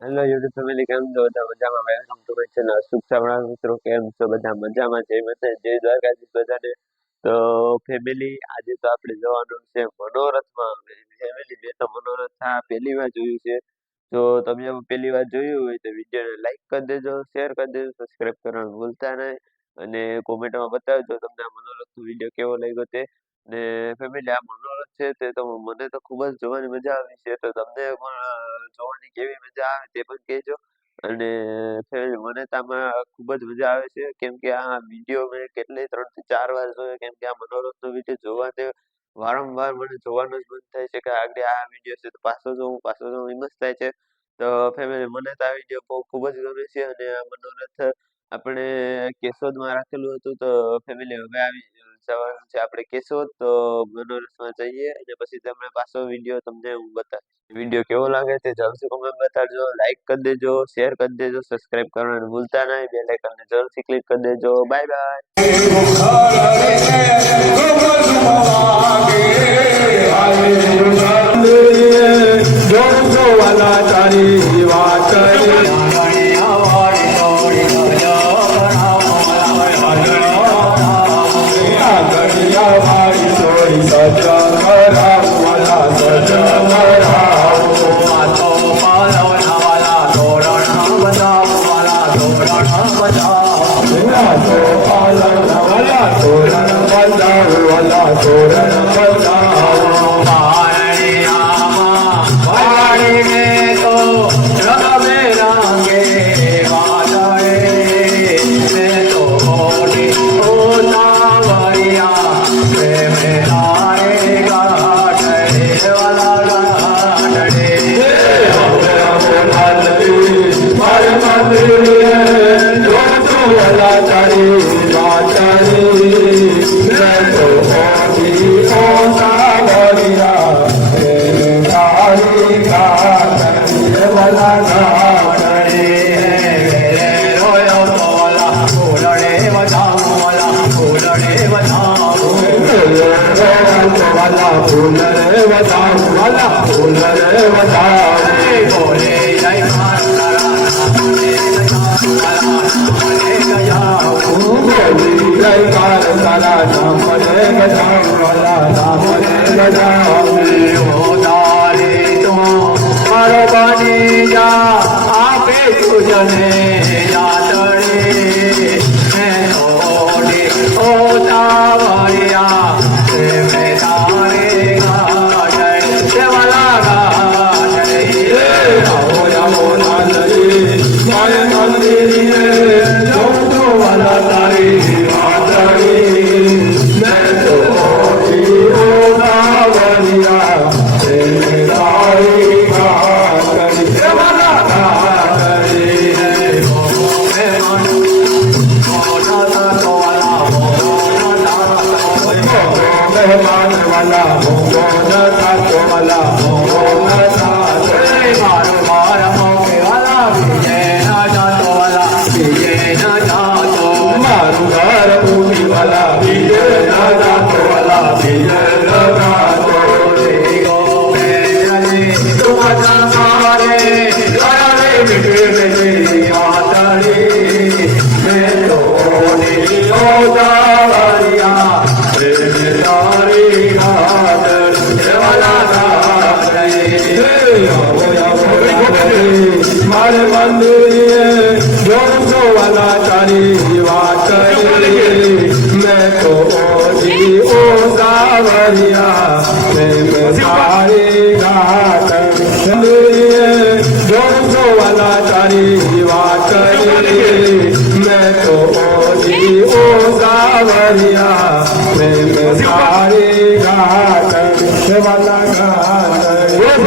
Hello YouTube family, કેમ છો? બધા મજામાં? Welcome to my channel. શુભ સવાર મિત્રો, કેમ છો? બધા મજામાં? જય માતા, જય દ્વારકાધીશ બધાને. તો ફેમિલી, આજે તો આપણે જવાનું છે મનોરથમાં. ફેમિલી, મેં તો મનોરથ આ પહેલી વાર જોયું છે. તો તમે પહેલી વાર જોયું હોય તો વિડીયોને લાઈક કરી દેજો, શેર કરી દેજો, સબસ્ક્રાઈબ કરવાનું ભૂલતા નહીં. અને કોમેન્ટમાં બતાવજો તમને આ મનોરથનો વિડીયો કેવો લાગ્યો તે. ને ફેમિલી, આ મનોરથ છે તે તો મને તો ખૂબ જ જોવાની મજા આવી છે. તો તમને પણ જોવાની કેવી મજા આવે તે પણ કહેજો. અને ફેમિલી, મને તો આમાં ખૂબ જ મજા આવે છે, કેમ કે આ વિડીયો મેં કેટલી 3 થી 4 વાર જોયો, કેમ કે આ મનોરથનો વિડીયો જોવાથી વારંવાર મને જોવાનું જ મન થાય છે કે આગળ આ વિડીયો છે તો પાછો જોઉં એમ જ થાય છે. તો ફેમિલી, મને તો આ વિડીયો બહુ ખૂબ જ ગમે છે. અને આ મનોરથ આપણે કેશોદમાં રાખેલું હતું. તો ફેમિલી, હવે આવી જવાનું છે આપણે કેશોદ. તો મનોરથમાં જઈએ અને પછી તમને પાછો વિડીયો તમને હું બતાવીશ. વિડીયો કેવો લાગે તે જરૂરથી કોમેન્ટ બતાડજો, લાઈક કરી દેજો, શેર કરી દેજો, સબસ્ક્રાઇબ કરવાનું ભૂલતા નહીં, બેલ આઇકનને જરૂરથી ક્લિક કરી દેજો. Bye bye.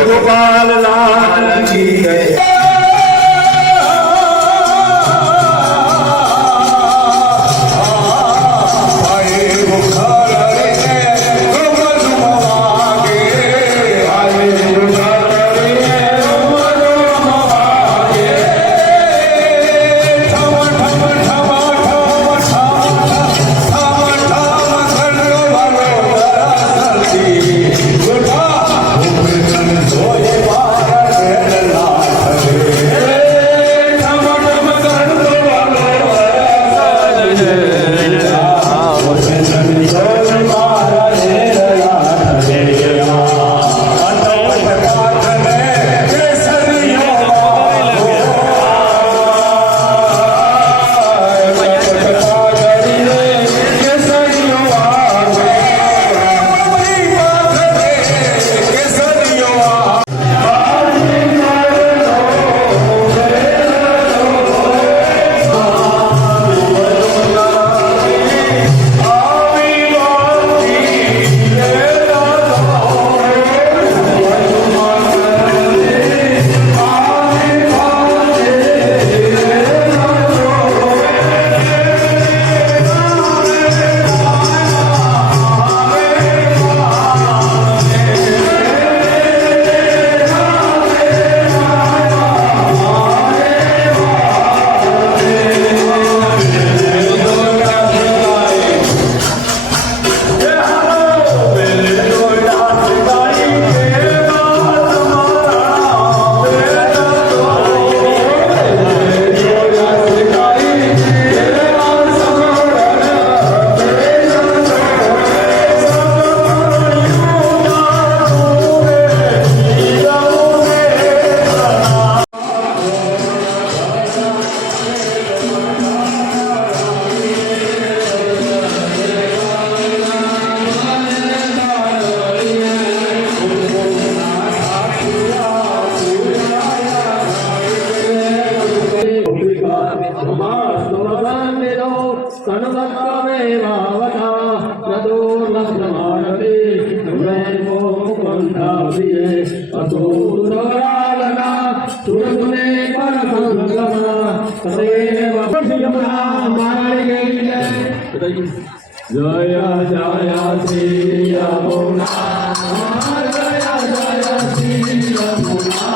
गोपाल लाल की जय। उमास्तुमसन्निधौ कनुदत्तमेवावता ततो लक्ष्मणारते वैको मुकुन्दाभिये असुरराजना सुरगुणे परसंगमा तदेव यमुना मार्गे जय जय श्री यमुना जय जय श्री यमुना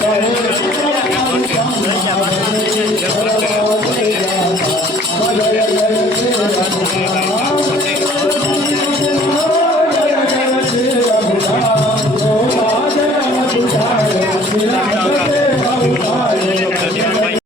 Thank you.